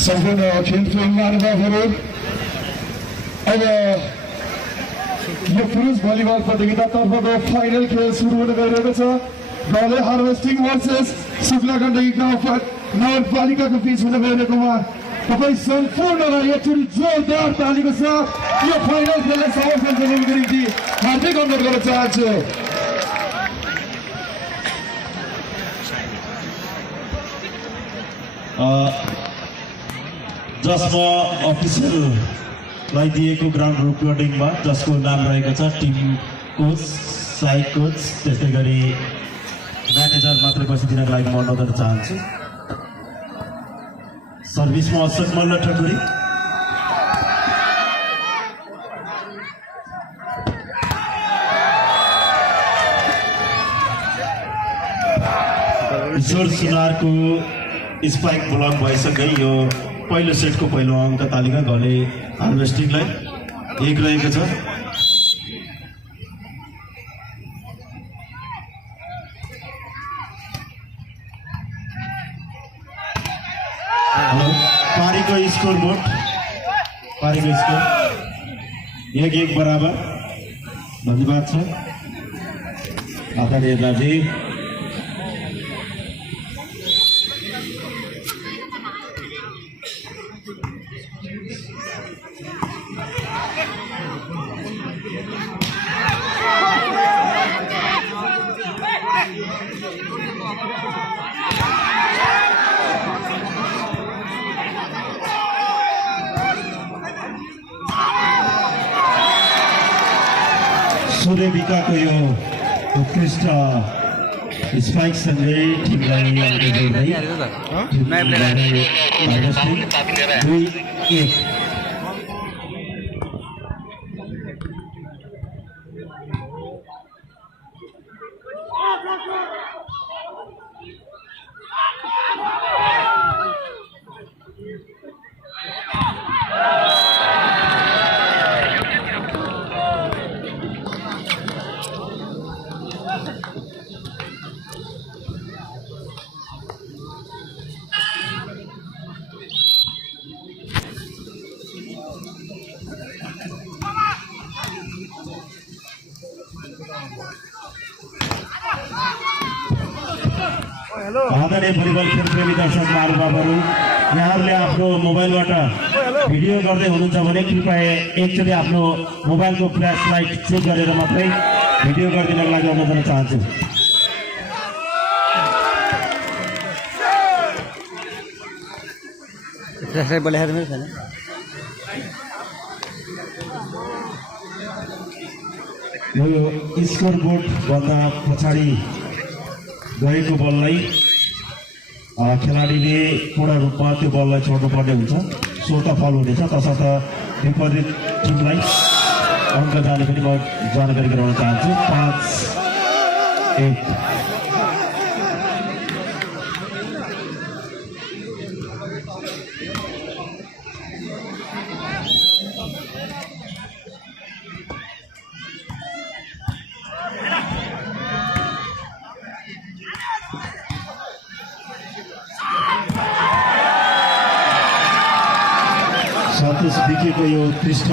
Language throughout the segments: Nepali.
सम्पूर्ण खेल प्रेमी महानुभावहरू, अब यो पुरुष भलिबल प्रतियोगितातर्फको फाइनल खेल सुरु हुन गइरहेको छ। गले हार्वेस्टिङ भर्सेस शुक्ला गण्डकी नगरपालिकाको बीच हुन गइरहेकोमा तपाईँ सम्पूर्णलाई एकचोटि जोरदार तालीको साथ यो फाइनल खेललाई समर्थन गर्नको निम्ति हार्दिक अनुरोध गर्न चाहन्छु। जसमा अफिसियललाई दिएको ग्राउन्ड रिपोर्टिङमा जसको नाम रहेको छ टिम कोच, साइड कोच, त्यस्तै गरी म्यानेजर मात्रै बसिदिनको लागि म अनुरोध गर्न चाहन्छु। सर्भिसमा अशोक मल्ल ठकुरी, ईश्वर सुनारको स्पाइक ब्लक भइसके यो पहिलो सेटको पहिलो अङ्क तालिका गले हार्वेस्टिङलाई 1 रहेको छ। पारीको स्कोर बोर्ड, पारीको स्कोर 1-1 बराबर। धन्यवाद छ आदरणीय दाजु। सूर्यविकाको यो उत्कृष्ट स्पाइकसँगै टिमलाई अगाडि बढ्दै 2-1। आदरणीय भलिबल खेलप्रेमी दर्शक महानुभावहरू, यहाँहरूले आफ्नो मोबाइलबाट भिडियो गर्दै हुनुहुन्छ भने कृपया एकचोटि आफ्नो मोबाइलको फ्ल्यास लाइट चेक गरेर मात्रै भिडियो गरिदिनको लागि अनुरोध गर्न चाहन्छु। यो स्कोर बोर्डभन्दा पछाडि गएको बललाई खेलाडीले पूर्ण रूपमा त्यो बललाई छोड्नुपर्ने हुन्छ, सो त फल हुनेछ। तसर्थ विपरीत टिमलाई अङ्क जाने पनि म जानकारी गराउन चाहन्छु। 5-1। सन्तोष विकेको यो उत्कृष्ट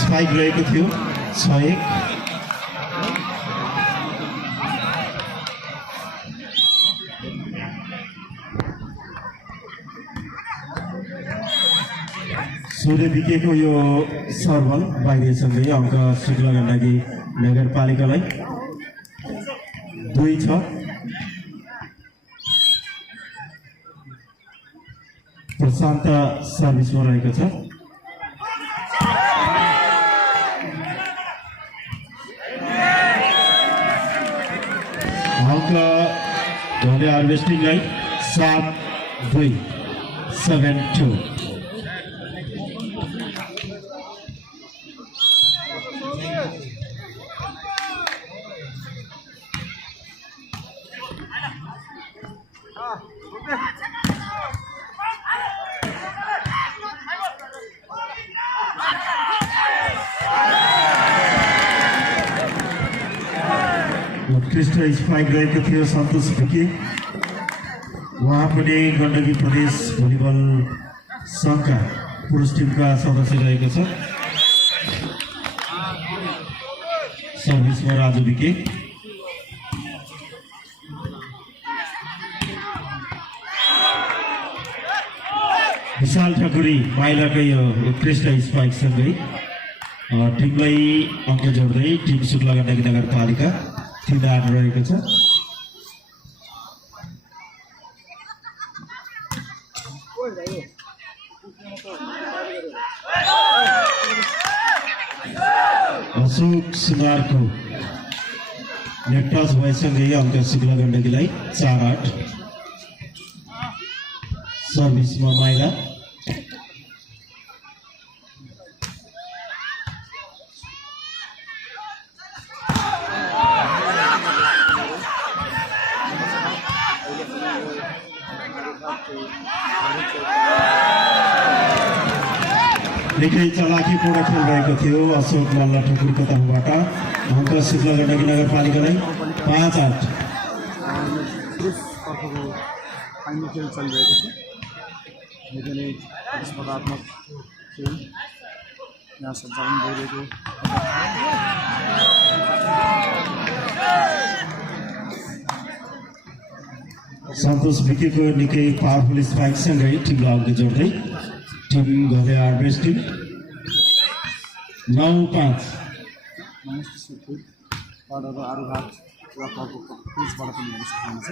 स्पाइक रहेको थियो। 6-1। सूर्य विकेको यो सर्भल बाहिरसँगै अङ्क शुक्ला गण्डकी नगरपालिकालाई 2-6। प्रशान्त सर्भिसमा रहेको छ। अङ्क ढोले हार्वेस्टिङलाई 7-2, 7-2। उत्कृष्ट स्पाइक रहेको थियो सन्तोष विकी। उहाँ पनि गण्डकी प्रदेश भलिबल सङ्घका पुरुष टिमका सदस्य रहेको छ। सर्भिसमा राजु विके, विशाल ठकुरी माइलाकै उत्कृष्ट स्पाइकसँगै टिमलाई अङ्क जोड्दै टिम शुक्ला गण्डकी नगरपालिका 3-8 रहेको छ। अशोक सुनारको नेटटच भएसँगै अङ्क शुक्ला गण्डकीलाई 4-8। सर्भिसमा माइला, निकै चलाखीपूर्ण खेल रहेको थियो अशोक मल्ल ठकुरीको तर्फबाट। अङ्क शुक्ला गण्डकी नगरपालिकालाई 5-8। फाइनल खेल चलिरहेको छ। निकै स्पर्धात्मक खेल यहाँ सञ्चालन भइरहेको। सन्तोष विकेको निकै पावरफुल स्पाइकसँगै टिमलाई अङ्क जोड्दै टिम गले आरबेस टिम 9-5। आरुघाट र पिचबाट पनि हेर्न सक्नुहुन्छ।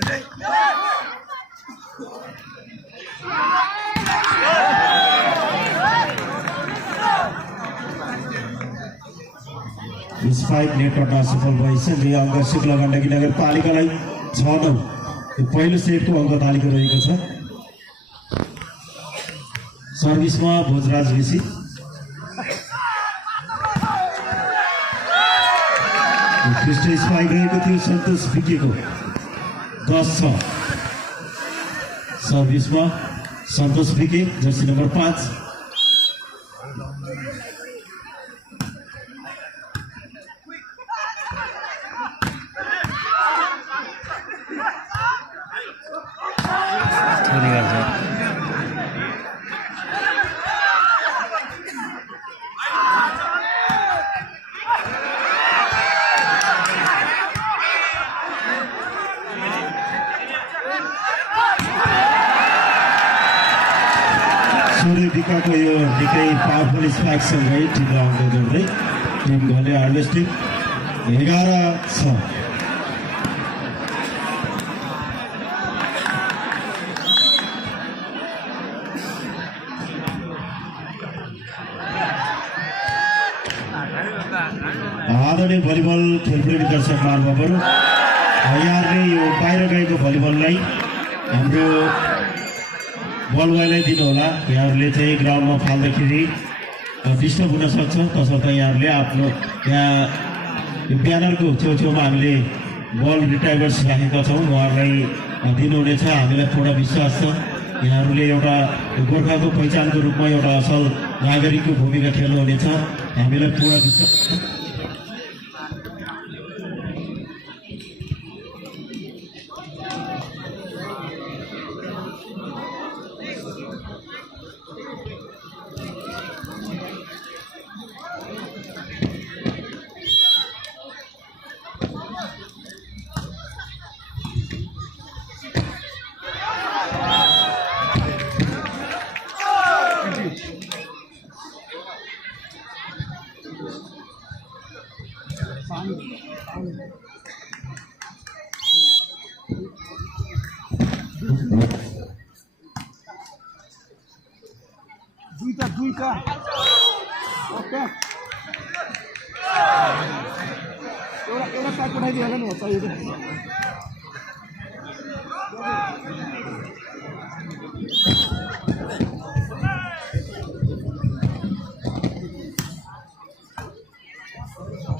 स्पाइक नेटबाट असफल भइसक्यो। अङ्क शुक्ला गण्डकी नगरपालिकालाई 6-9। पहिलो सेटको अङ्क तालिका रहेको छ। सर्भिसमा भोजराज विसी, उत्कृष्ट स्पाइक रहेको थियो सन्तोष विकेको 10-6। सर्भिसमा सन्तोष विके जर्सी नम्बर 5। सूर्यविकाको यो निकै पावरफुल स्पाइकसँगै टिमलाई अङ्क जोड्दै टिम घले हार्वेस टिम 11-6। आदरणीय भलिबल खेलप्रेमी दर्शक महानुभावहरू, यहाँहरूले यो बाहिर गएको भलिबललाई हाम्रो बल वाइलाई दिनुहोला। यहाँहरूले चाहिँ ग्राउन्डमा फाल्दाखेरि डिस्टर्ब हुन सक्छ, तसर्थ यहाँहरूले आफ्नो यहाँ ब्यानरको छेउछेउमा हामीले बल रिट्राइभर्स राखेका छौँ, उहाँहरूलाई दिनुहुनेछ। हामीलाई पूर्ण विश्वास छ यहाँहरूले एउटा गोर्खाको पहिचानको रूपमा एउटा असल नागरिकको भूमिका खेल्नुहुनेछ, हामीलाई पूर्ण विश्वास छ। दुईटा ओके एउटा प्याक पठाइदियो होला नि चाहिएको।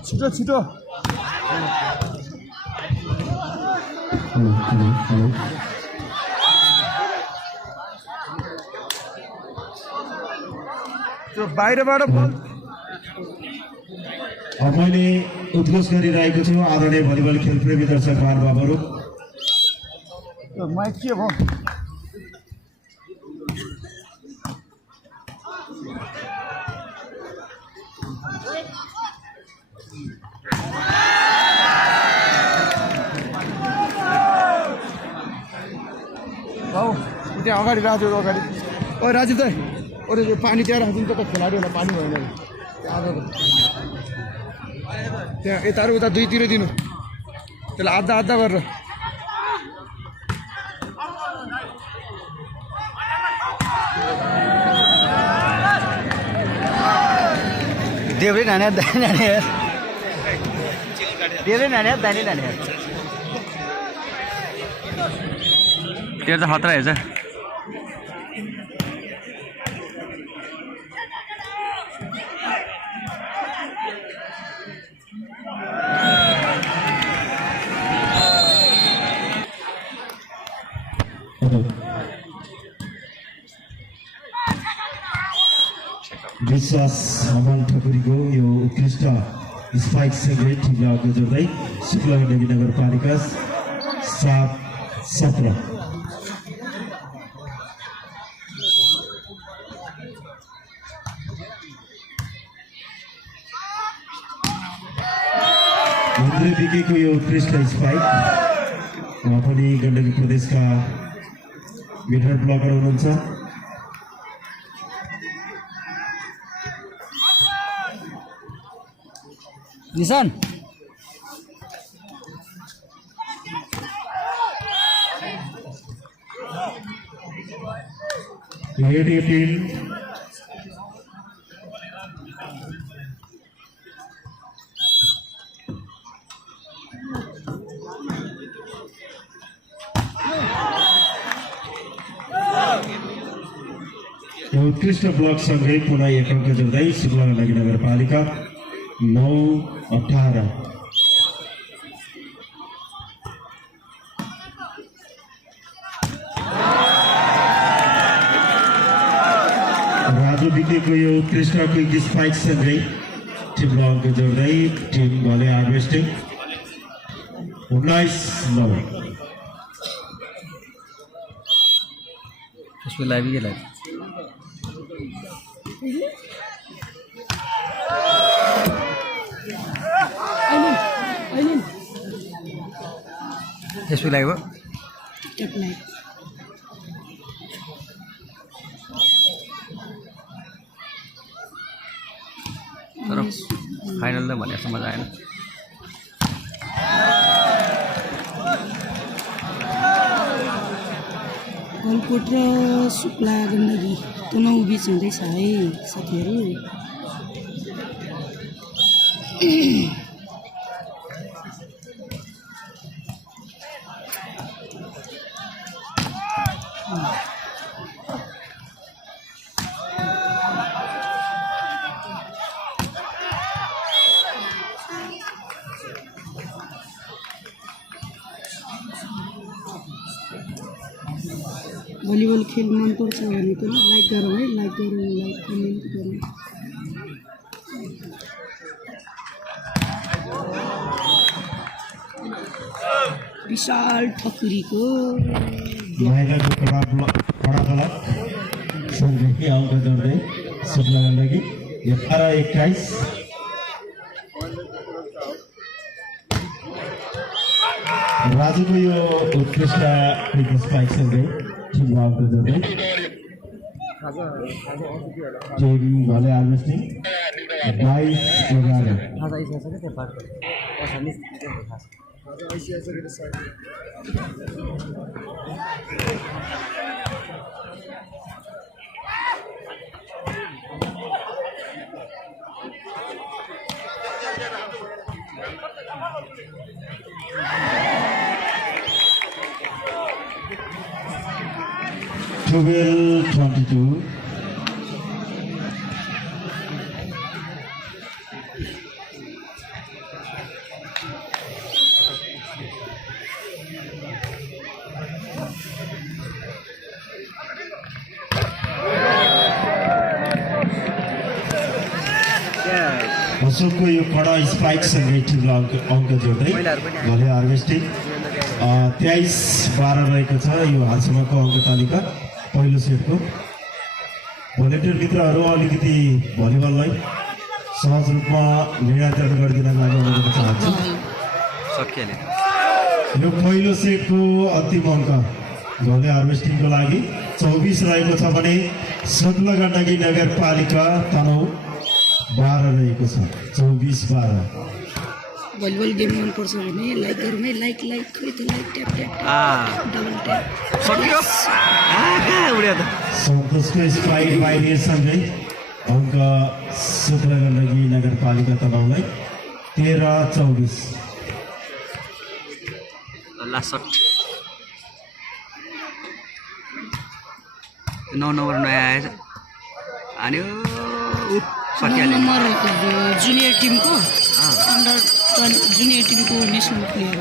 छिटो छिटो त्यो बाहिरबाट बल मैले उद्घोष गरिरहेको छु। आदरणीय भलिबल खेलप्रेमी दर्शक महानुभावहरू, माइक के भयो? भाउ त्यहाँ अगाडि राजु अगाडि ओ राजु दाइ अरे त्यो पानी त्यहाँ राख्नु त खेलाडीहरूलाई पानी भएन अरे त्यहाँ आधा त्यहाँ यता र उता दुईतिर दिनु त्यसलाई आधा आधा गरेर देव्रे नानी दानी नानी देव्रे नानी दानी नानी त्यो त खतरा हेर्छ विश्वास हमान ठकुरीको यो उत्कृष्ट स्पाइक सँगै ठिकलाई अघि जोड्दै शुक्लागण्डकी नगरपालिका 7-17 इन्द्र विकेको यो उत्कृष्ट स्पाइक उहाँ पनि गण्डकी प्रदेशका मिडल ब्लकर हुनुहुन्छ निशान Creative team उत्कृष्ट ब्लक सँगै पुनः एक अङ्क जोड्दै शुक्लागण्डकी नगरपालिका 9-18 राजु विकेको यो उत्कृष्ट क्विक स्पाइक सँगै टिमलाई अङ्क जोड्दै टिम भले हार्भेस्टिङ 19-9 त्यसको लागि के लाग्छ त्यसको लागि हो तर फाइनल त भने समझ आएन गलकोट र शुक्ला गण्डकी तनहु बिच हुँदैछ है साथीहरू भलिबल खेल मनपर्छ भने पनि लाइक गरौँ है लाइक कमेन्ट गरौँ विशाल ठकुरीको महिलाको कडा गलत सँगै अङ्क जोड्दै शुक्लागण्डकी 11-21 राजुको यो उत्कृष्ट क्विक स्पाइक सँगै टिमलाई अङ्क जोड्दै टिम भले हार्भेस्टिङ 22-11 खाजा आइसकेको छ क्या त्यो पार्ट पछाडि Twelve 22. अशोकको यो कडा स्पाइक सँगै टिमलाई अङ्क जोड्दै भले हार्भेस्टिङ 23-12 रहेको छ यो हालसम्मको अङ्क तालिका पहिलो सेटको भलिन्टियर मित्रहरू अलिकति भलिबललाई सहज रूपमा निर्याचन गरिदिन लागि अनुरोध चाहन्छु। सकिहाल्यो यो पहिलो सेटको अन्तिम अङ्क झोले हार्भेस्टिङको लागि 24 रहेको छ भने सग्ला गण्डकी नगरपालिका तनहुँ 12 रहेको छ। 24-12। भलिबल गेम मनपर्छ भने लाइक गरौँ है। लाइक खै त like tap tap double tap सक्यो कहाँ उड्यो त सन्तोषको स्पाइक बाहिरिएसँगै अङ्क सग्ला गण्डकी नगरपालिका तनहुँलाई 13-24। लास्ट सट 9 नम्बर नयाँ आएछ हान्यो सकिहाल्यो नम्बर जुनियर टिमको अन्डर जुनियर टिमको नेसनल प्लेयर